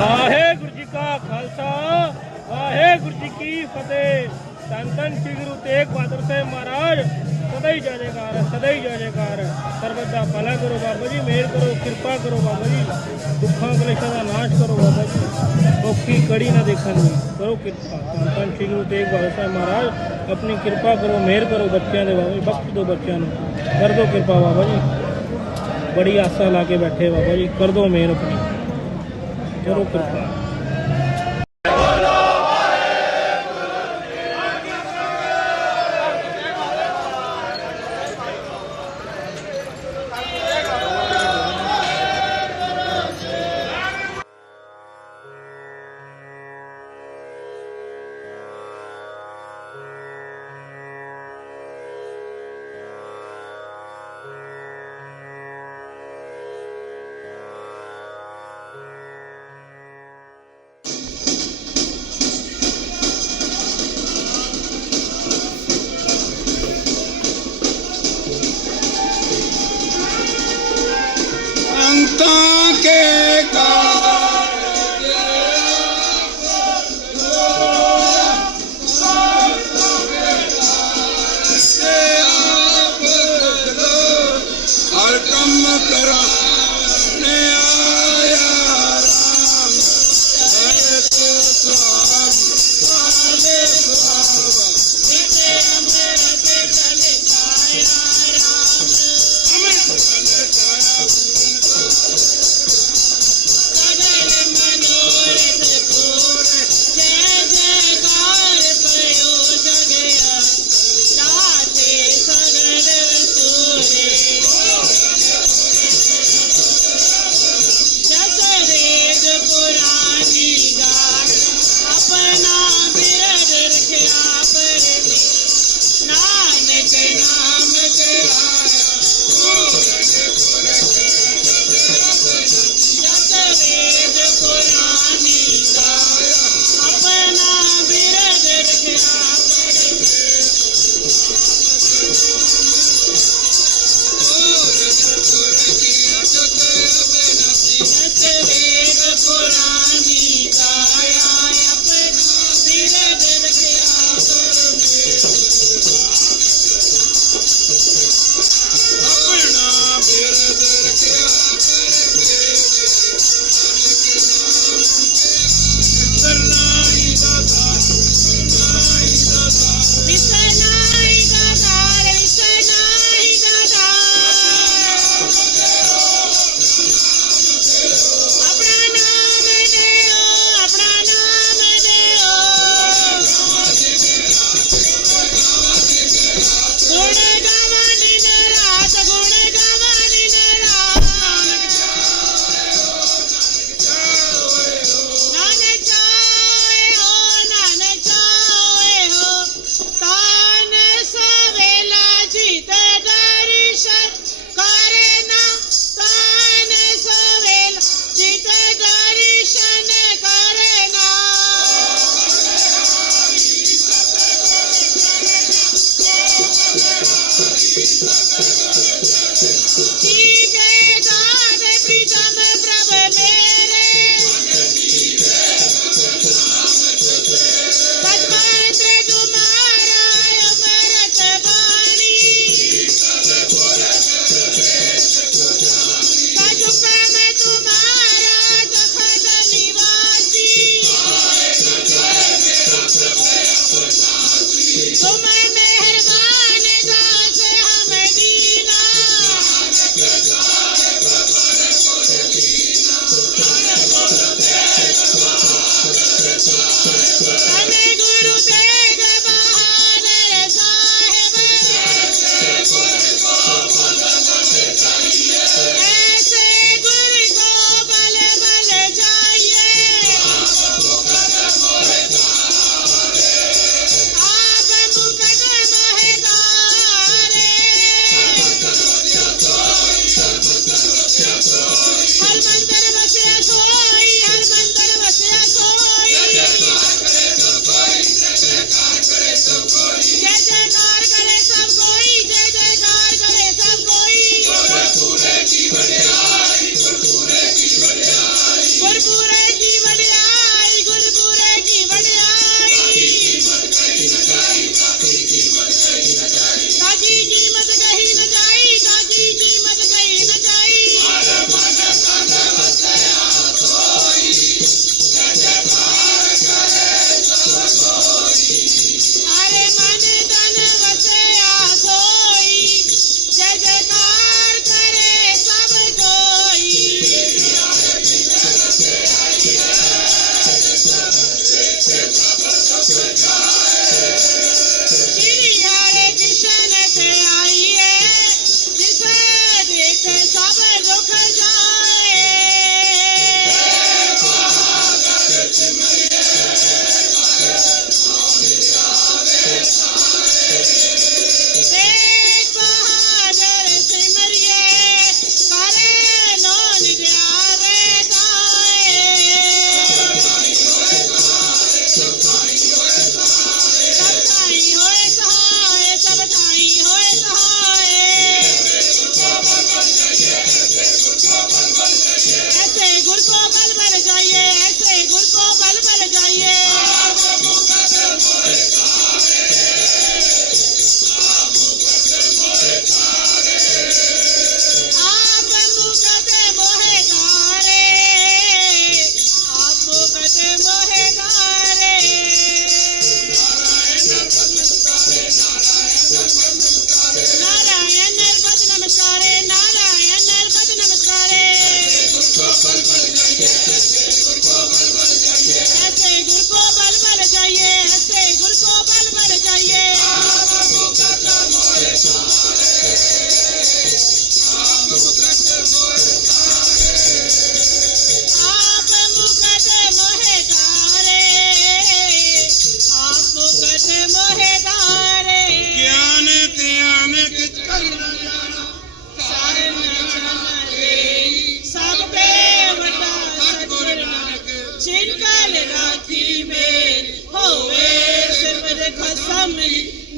ਵਾਹਿਗੁਰੂ ਜੀ ਕਾ ਖਾਲਸਾ ਵਾਹਿਗੁਰੂ ਜੀ ਕੀ ਫਤਿਹ। ਧੰਨ ਧੰਨ ਸ੍ਰੀ ਗੁਰੂ ਤੇਗ ਬਹਾਦਰ ਸਾਹਿਬ ਮਹਾਰਾਜ ਸਦਾ ਹੀ ਜੈ ਜੈਕਾਰ ਹੈ, ਸਦਾ ਹੀ ਜੈ ਸਰਬਤ ਦਾ ਭਲਾ ਕਰੋ ਬਾਬਾ ਜੀ ਮਿਹਰ ਕਰੋ ਕਿਰਪਾ ਕਰੋ ਬਾਬਾ ਜੀ। ਦੁੱਖਾਂ ਕਲੇਸ਼ਾਂ ਦਾ ਨਾਸ਼ ਕਰੋ ਬਾਬਾ ਜੀ। ਔਖੀ ਕੜੀ ਨਾ ਦੇਖਣ ਦੀ ਕਰੋ ਕਿਰਪਾ। ਧੰਨ ਧੰਨ ਸ੍ਰੀ ਗੁਰੂ ਤੇਗ ਬਹਾਦਰ ਸਾਹਿਬ ਮਹਾਰਾਜ ਆਪਣੀ ਕਿਰਪਾ ਕਰੋ ਮਿਹਰ ਕਰੋ ਬੱਚਿਆਂ ਦੇ ਬਾਬਾ ਜੀ ਬਖਸ਼ ਦਿਓ ਬੱਚਿਆਂ ਨੂੰ। ਕਰ ਦਿਓ ਕਿਰਪਾ ਬਾਬਾ ਜੀ। ਬੜੀ ਆਸਾ ਲਾ ਕੇ ਬੈਠੇ ਬਾਬਾ ਜੀ ਕਰ ਦਿਓ ਮਿਹਰ ਆਪਣੀ। ਕਰੋ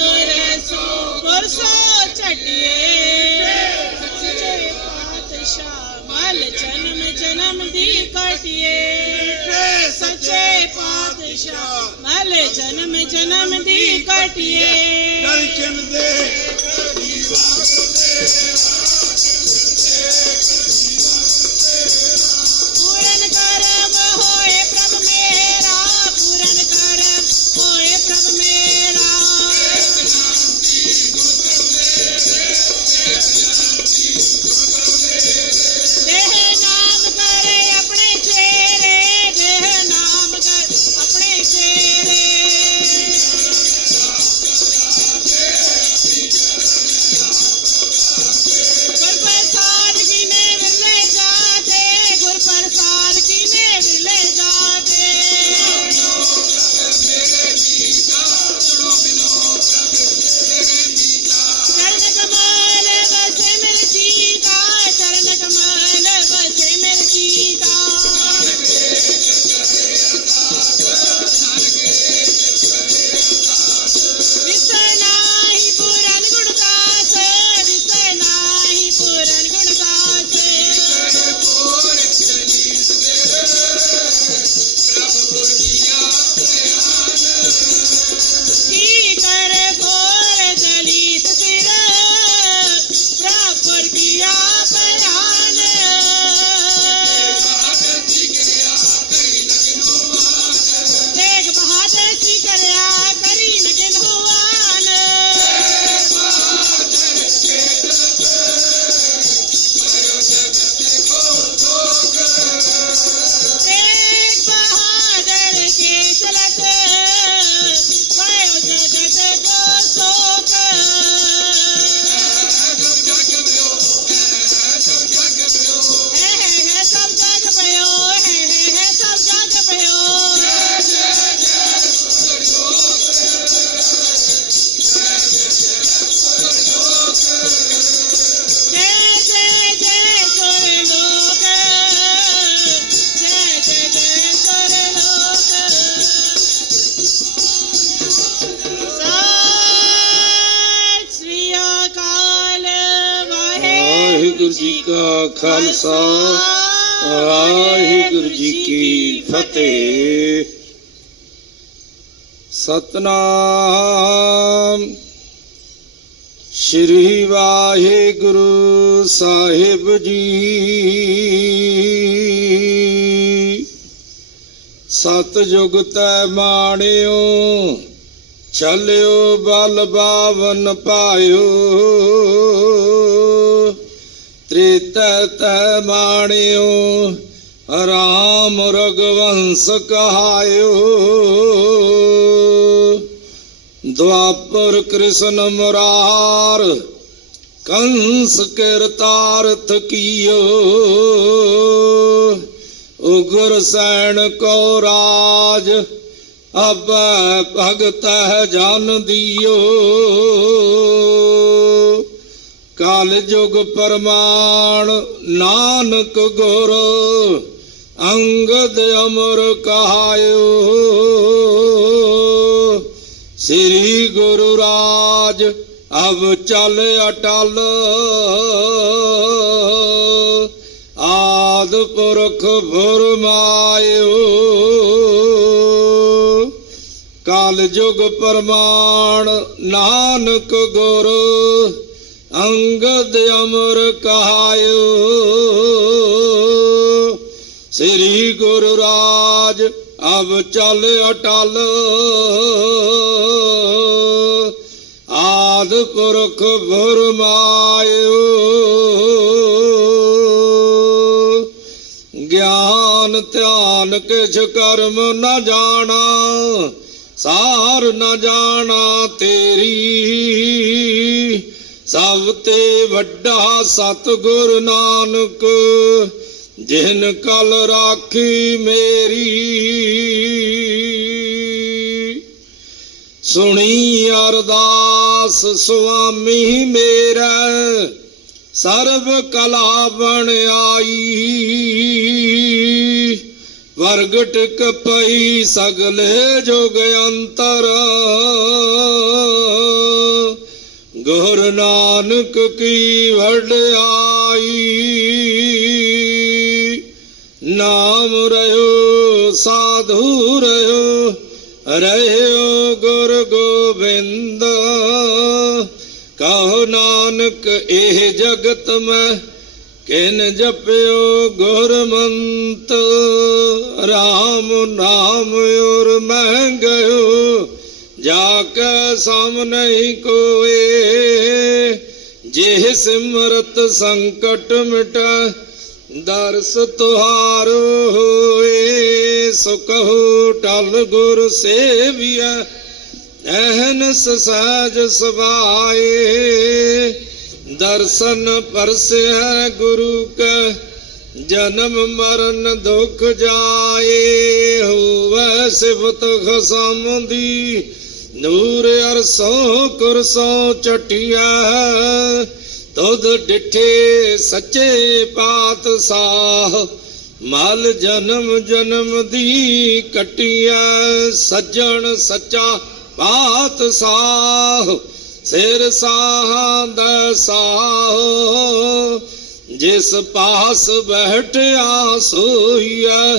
ਨਰ ਸੋ ਪਰਸੋ ਛਟਿਏ ਸੱਚੇ ਪਾਤਸ਼ਾਹ ਮਲ ਜਨਮ ਜਨਮ ਦੀ ਕਟਿਏ। ਸੱਚੇ ਪਾਤਸ਼ਾਹ ਮਲ ਜਨਮ ਜਨਮ ਦੀ ਕਟਿਏ। ਦਰਸ਼ਨ ਦੇ। ਪੂਰਨ ਖਾਲਸਾ। ਵਾਹਿਗੁਰੂ ਜੀ ਕੀ ਫਤਿਹ। ਸਤਨਾਮ। ਸ਼੍ਰੀ ਵਾਹਿਗੁਰੂ ਸਾਹਿਬ ਜੀ। ਸਤ ਜੁਗ ਤੈ ਮਾਣਿਓ, ਚੱਲਿਓ ਬਲ ਬਾਵਨ ਪਾਇਓ। ਤ੍ਰੇਤੈ ਤੈ ਮਾਣਿਓ ਰਾਮ ਰਗਵੰਸ ਕਹਾਇਓ। ਦੁਆਪਰ ਕ੍ਰਿਸ਼ਨ ਮੁਰਾਰ, ਕੰਸ ਕਿਰਤਾਰ ਥਕੀਓ ਉਗਰ ਸੈਣ ਕੋ ਰਾਜ ਅਬ ਭਗਤ ਜਨ ਦਿਓ। ਕਾਲ ਜੁਗ ਪਰਮਾਨ ਨਾਨਕ ਗੁਰ, ਅੰਗਦ ਅਮਰ ਕਹਾਇਓ। ਸ੍ਰੀ ਗੁਰੂ ਰਾਜ ਅਬ ਚੱਲ ਅਟਲ। ਆਦ ਪੁਰਖ ਫੁਰਮਾਇਓ ਕਾਲ ਜੁਗ ਪਰਮਾਨ ਨਾਨਕ ਗੁਰ ਅੰਗਦ ਅਮਰ ਕਹਾਇਓ ਸ੍ਰੀ ਗੁਰੂ ਰਾਜ ਅਬ ਚਲ ਅਟਲ। ਆਦ ਪੁਰਖ ਫੁਰਮਾਇਓ ਗਿਆਨ ਧਿਆਨ ਕਿਛ ਕਰਮ ਨ ਜਾਣਾ, ਸਾਰ ਨ ਜਾਣਾ ਤੇਰੀ। ਸਭ ਤੇ ਵੱਡਾ ਸਤਿਗੁਰ ਨਾਨਕ, ਜਿਨ ਕਲ ਰਾਖੀ ਮੇਰੀ। ਸੁਣੀ ਅਰਦਾਸ, ਸੁਆਮੀ ਮੇਰਾ, ਸਰਬ ਕਲਾ ਬਣ ਆਈ। ਵਰਗਟ ਕਪਈ ਸਗਲੇ ਜੋਗ ਅੰਤਰ। ਗੁਰ ਨਾਨਕ ਕੀ ਵਡਿਆਈ ਨਾਮ ਰਹਿਓ ਸਾਧੂ ਰਹਿਓ ਰਹਿਓ ਗੁਰ ਗੋਬਿੰਦ। ਕਹੋ ਨਾਨਕ, ਇਹ ਜਗਤ ਮੈਂ ਕਿਨ ਜਪਿਓ ਗੁਰਮੰਤ? RAM ਨਾਮ ਔਰ ਮੈਂ ਗਇਓ ਜਾ ਕੇ ਸਮ ਨਹੀਂ ਕੋਏ ਜੇ ਸਿਮਰਤ ਸੰਕਟ ਮਿਟੈ, ਦਰਸ ਤੁਹਾਰ ਹੋਏ ਸੋ ਟਲ ਗੁਰ ਸੇਵੀਐ ਅਹਨਸ ਸਹਿਜ ਸਵਾਏ ਦਰਸ਼ਨ ਪਰਸੈ ਗੁਰੂ ਕੈ, ਜਨਮ ਮਰਨ ਦੁਖ ਜਾਏ, ਹੋਵੈ ਸਿਫਤ ਖਸਮ ਦੀ ਨੂਰ ਅਰਸੋਂ ਕੁਰਸੋਂ ਚਟਿਆ ਤੁਧ ਡਿਠੇ ਸੱਚੇ ਪਾਤਸ਼ਾਹ, ਮਲ ਜਨਮ ਜਨਮ ਦੀ ਕਟਿਆ ਸੱਜਣ ਸੱਚਾ ਪਾਤਸ਼ਾਹ। ਸਿਰ ਸਾਹਾਂ ਦਾ ਸਾਹ, ਜਿਸ ਪਾਸ ਬੈਠਿਆ ਸੋਈਐ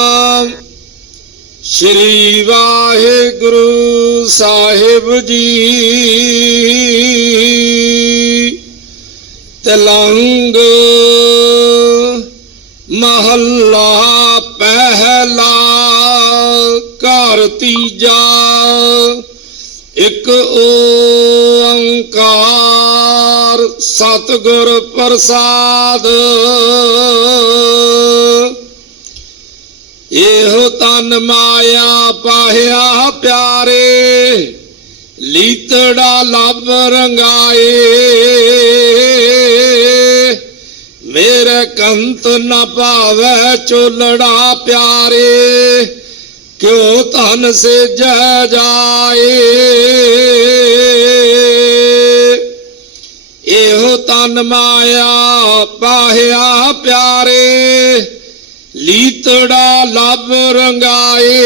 ਸ਼੍ਰੀ ਵਾਹਿਗੁਰੂ ਸਾਹਿਬ ਜੀ। ਤਲੰਗ ਮਹੱਲਾ ਪਹਿਲਾ ਘਰ ਤੀਜਾ। ਇੱਕ ਓੰਕਾਰ ਸਤਿਗੁਰ ਪ੍ਰਸਾਦ। ਇਹੋ ਤਨ ਮਾਇਆ ਪਾਹਿਆ ਪਿਆਰੇ, ਲੀਤੜਾ ਲੱਭ ਰੰਗਾਏ। ਮੇਰੇ ਕੰਤ ਨ ਭਾਵੈ ਚੋਲੜਾ ਪਿਆਰੇ, ਕਿਉ ਧਨ ਸੇ ਜੈ ਜਾਏ। ਇਹੋ ਤਨ ਮਾਇਆ ਪਾਹਿਆ ਪਿਆਰੇ। ਲੀਤੜਾ ਲੱਭ ਰੰਗਾਏ।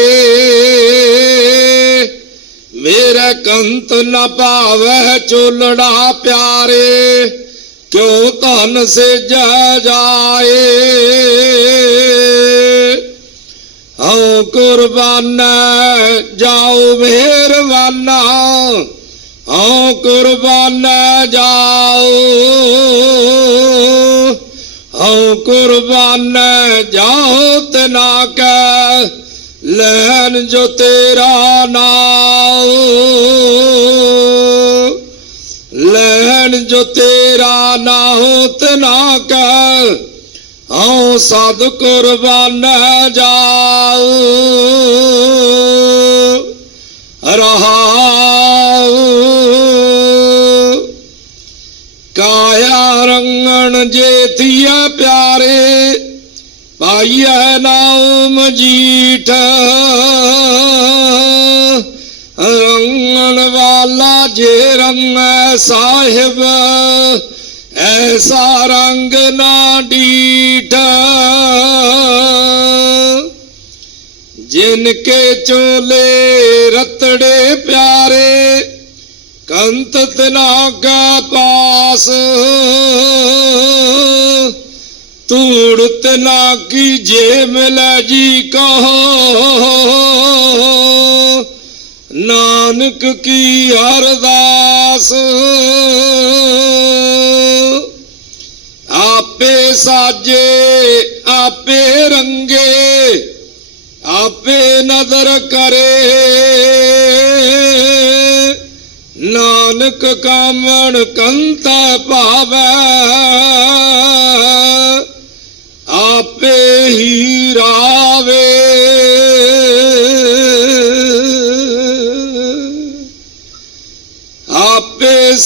ਮੇਰੇ ਕੰਤ ਨਾ ਭਾਵੈ ਚੋਲੜਾ ਪਿਆਰੇ, ਕਿਉ ਧਨ ਸੇ ਜੈ ਜਾਏ। ਹਉ ਕੁਰਬਾਨ ਜਾਉ ਮਿਹਰਬਾਨਾ, ਹਉ ਕੁਰਬਾਨ ਜਾਉ। ਹਉ ਕੁਰਬਾਨ ਜਾਉ ਤਨਾ ਕੈ ਲੈਣ ਜੋ ਤੇਰਾ ਨਾਮ ਲੈਣ ਜੋ ਤੇਰਾ ਨਾ ਹੋ ਤਨਾ ਕੈ ਹਉ ਸਦ ਕੁਰਬਾਨ ਜਾਉ। ਰਹਾਉ। ਕਾਇਆ ਰੰਗਣ ਜੇ ਪਿਆਰੇ ਪਾਈਐ ਨਾਮ ਜੀਠ। ਰੰਗਣ ਵਾਲਾ ਜੇ ਰੰਗੈ ਸਾਹਿਬ, ਐਸਾ ਰੰਗ ਨਾ ਡੀਠ। ਜਿਨ ਕੇ ਚੋਲੇ ਰਤੜੇ ਪਿਆਰੇ, ਕੰਤ ਤਨਾ ਕਾ ਪਾਸ। ਤੂੜ ਨਾ ਕੀ ਜੇ ਮਿਲੈ ਜੀ ਕਹੋ। ਨਾਨਕ ਕੀ ਅਰਦਾਸ। ਆਪੇ ਸਾਜੇ, ਆਪੇ ਰੰਗੇ, ਆਪੇ ਨਦਰ ਕਰੇ। ਨਾਨਕ ਕਾਮਣ ਕੰਤਾ ਭਾਵੈ।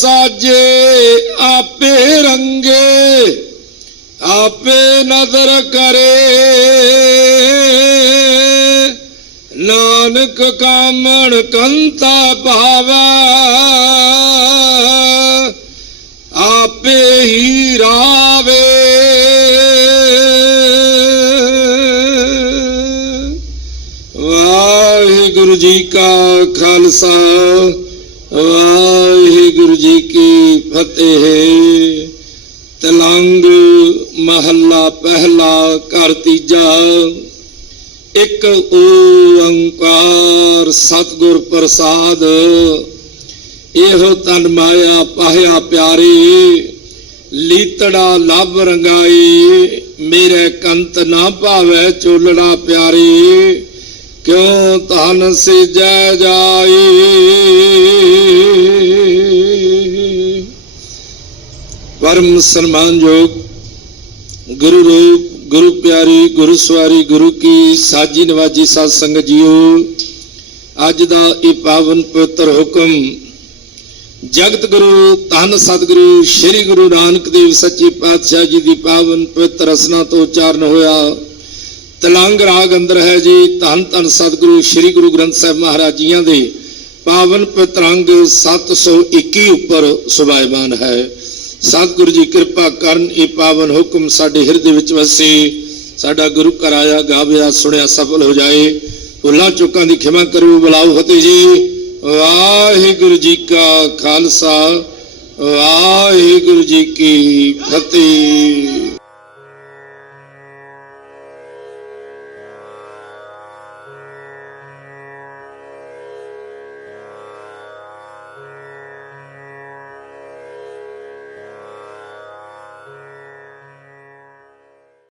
ਸਾਜੇ ਆਪੇ ਰੰਗੇ, ਆਪੇ ਨਜ਼ਰ ਕਰੇ। ਨਾਨਕ ਕਾਮਣ ਕੰਤਾ ਭਾਵੈ, ਆਪੇ ਹੀ ਰਾਵੇ। ਵਾਹਿਗੁਰੂ ਜੀ ਕਾ ਖਾਲਸਾ। ਵਾਹਿਗੁਰੂ ਜੀ ਕੀ ਫਤਿਹ। ਤਲੰਗ ਮਹੱਲਾ ਪਹਿਲਾ ਘਰ ਤੀਜਾ। ਇੱਕ ਓੰਕਾਰ ਸਤਿਗੁਰ ਪ੍ਰਸਾਦ। ਇਹੋ ਤਨ ਮਾਇਆ ਪਾਹਿਆ ਪਿਆਰੀ। ਲੀਤੜਾ ਲੱਭ ਰੰਗਾਈ। ਮੇਰੇ ਕੰਤ ਨਾ ਭਾਵੇ ਚੋਲੜਾ ਪਿਆਰੀ। ਕਿਉ ਧਨ ਸਿਜੈ ਜਾਈ। ਪਰਮ ਸਨਮਾਨਯੋਗ ਗੁਰੂ ਰੂਪ, ਗੁਰੂ ਪਿਆਰੀ, ਗੁਰੂ ਸਵਾਰੀ, ਗੁਰੂ ਕੀ ਸਾਜੀ ਨਵਾਜੀ ਸਾਧ ਸੰਗਤ ਜੀਓ, ਅੱਜ ਦਾ ਇਹ ਪਾਵਨ ਪਵਿੱਤਰ ਹੁਕਮ ਜਗਤ ਗੁਰੂ, ਧੰਨ ਸਤਿਗੁਰੂ, ਸ੍ਰੀ ਗੁਰੂ ਨਾਨਕ ਦੇਵ ਸੱਚੇ ਪਾਤਸ਼ਾਹ ਜੀ ਦੀ ਪਾਵਨ ਪਵਿੱਤਰ ਰਸਨਾ ਤੋਂ ਉਚਾਰਨ ਹੋਇਆ। ਤਲੰਗ ਰਾਗ ਅੰਦਰ ਹੈ ਜੀ, ਧੰਨ ਧੰਨ ਸਤਿਗੁਰੂ, ਸ੍ਰੀ ਗੁਰੂ ਗ੍ਰੰਥ ਸਾਹਿਬ ਮਹਾਰਾਜ ਜੀਆਂ ਦੇ। ਪਾਵਨ ਪਵਿੱਤਰ ਅੰਗ 721 ਉੱਪਰ ਸੁਭਾਇਮਾਨ ਹੈ। ਸਤਿਗੁਰੂ ਜੀ ਕਿਰਪਾ ਕਰਨ, ਇਹ ਪਾਵਨ ਹੁਕਮ ਸਾਡੇ ਹਿਰਦੇ ਵਿੱਚ ਵਸੇ। ਸਾਡਾ ਗੁਰੂ ਘਰ ਆਇਆ, ਗਾਵਿਆ, ਸੁਣਿਆ, ਸਫਲ ਹੋ ਜਾਏ। ਭੁੱਲਾਂ ਚੁੱਕਾਂ ਦੀ ਖਿਮਾ ਕਰਿਓ, ਬੁਲਾਓ ਫਤਿਹ ਜੀ। ਵਾਹਿਗੁਰੂ ਜੀ ਕਾ ਖਾਲਸਾ, ਵਾਹਿਗੁਰੂ ਜੀ ਕੀ ਫਤਿਹ।